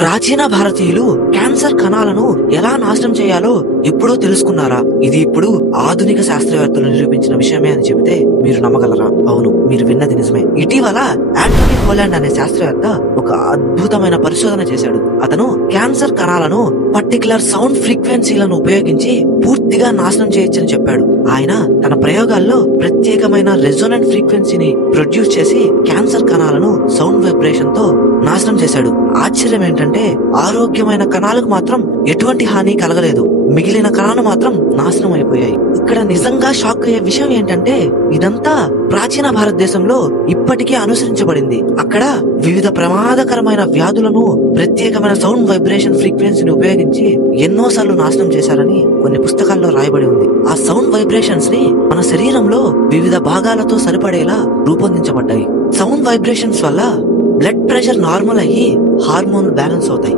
ప్రాచీన భారతీయులు క్యాన్సర్ కణాలను ఎలా నాశనం చేయాలో ఎప్పుడో తెలుసుకున్నారా? ఇది ఇప్పుడు ఆధునిక శాస్త్రవేత్తలు నిరూపించిన విషయమే అని చెబితే మీరు నమ్మగలరా? అవును, మీరు విన్నది నిజమే. ఇటీవల యాంటోనీ హోలాండ్ అనే శాస్త్రవేత్త ఒక అద్భుతమైన పరిశోధన చేశాడు. అతను క్యాన్సర్ కణాలను పర్టికులర్ సౌండ్ ఫ్రీక్వెన్సీలను ఉపయోగించి పూర్తిగా నాశనం చేయొచ్చని చెప్పాడు. ఆయన తన ప్రయోగాల్లో ప్రత్యేకమైన రెజోనెంట్ ఫ్రీక్వెన్సీని ప్రొడ్యూస్ చేసి క్యాన్సర్ కణాలను సౌండ్ వైబ్రేషన్ తో నాశనం చేశాడు. ఆశ్చర్యం ఏంటంటే ఆరోగ్యమైన కణాలకు మాత్రం ఎటువంటి హాని కలగలేదు, మిగిలిన కణాలు మాత్రం నాశనం అయిపోయాయి. ఇక్కడ నిజంగా షాక్ అయ్యే విషయం ఏంటంటే ఇదంతా ప్రాచీన భారతదేశంలో ఇప్పటికీ అనుసరించబడింది. అక్కడ వివిధ ప్రమాదకరమైన వ్యాధులను ప్రత్యేకమైన సౌండ్ వైబ్రేషన్ ఫ్రీక్వెన్సీని ఉపయోగించి ఎన్నోసార్లు నాశనం చేశారని కొన్ని పుస్తకాల్లో రాయబడి ఉంది. ఆ సౌండ్ వైబ్రేషన్స్ ని మన శరీరంలో వివిధ భాగాలతో సరిపడేలా రూపొందించబడ్డాయి. సౌండ్ వైబ్రేషన్స్ వల్ల బ్లడ్ ప్రెషర్ నార్మల్ అయ్యి హార్మోన్లు బ్యాలెన్స్ అవుతాయి.